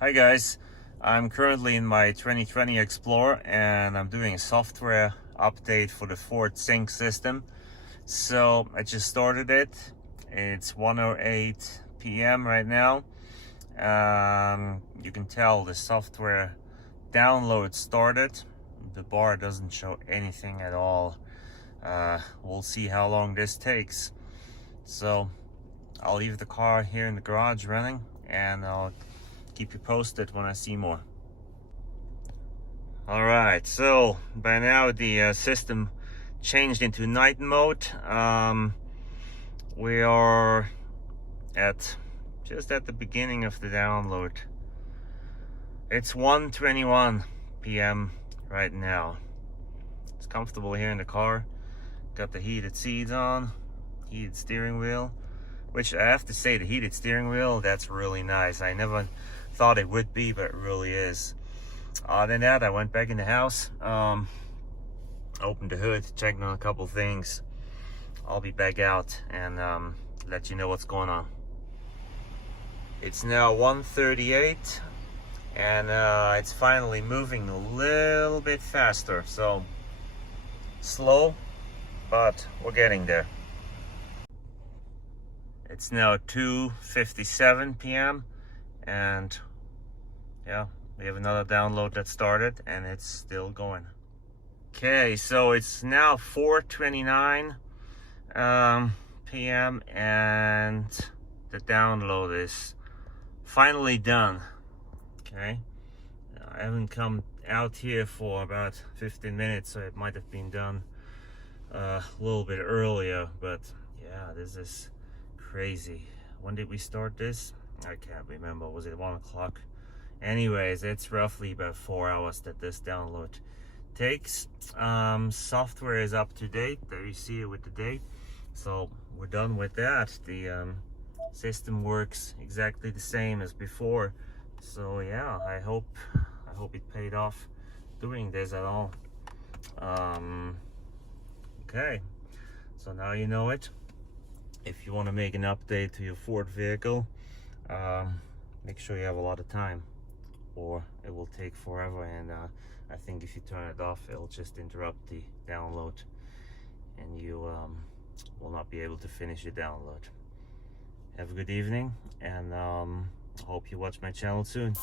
Hi guys, I'm currently in my 2020 Explorer and I'm doing a software update for the Ford Sync system. So I just started it. It's 1:08 p.m. right now. You can tell the software download started. The bar doesn't show anything at all. We'll see how long this takes. So I'll leave the car here in the garage running and I'll keep you posted when I see more. All right, so by now the system changed into night mode. We are just at the beginning of the download. It's 1:21 p.m. right now. It's comfortable here in the car. Got the heated seats on, heated steering wheel, which I have to say, the heated steering wheel, that's really nice. I never thought it would be, but it really is. Other than that, I went back in the house, opened the hood, checked on a couple things. I'll be back out and let you know what's going on. It's now 1:38 and it's finally moving a little bit faster. So slow, but we're getting there. It's now 2:57 p.m. and yeah, we have another download that started and it's still going. Okay, so it's now 4:29 p.m. and the download is finally done. Okay, I haven't come out here for about 15 minutes, so it might have been done a little bit earlier, but yeah, this is crazy. When did we start this? I can't remember. Was it 1 o'clock? Anyways, it's roughly about 4 hours that this download takes. Software is up to date. There you see it with the date. So we're done with that. The system works exactly the same as before. So yeah, I hope it paid off doing this at all. Okay, so now you know it. If you want to make an update to your Ford vehicle, make sure you have a lot of time, or it will take forever. And I think if you turn it off, it'll just interrupt the download and you will not be able to finish your download. Have a good evening, and hope you watch my channel soon.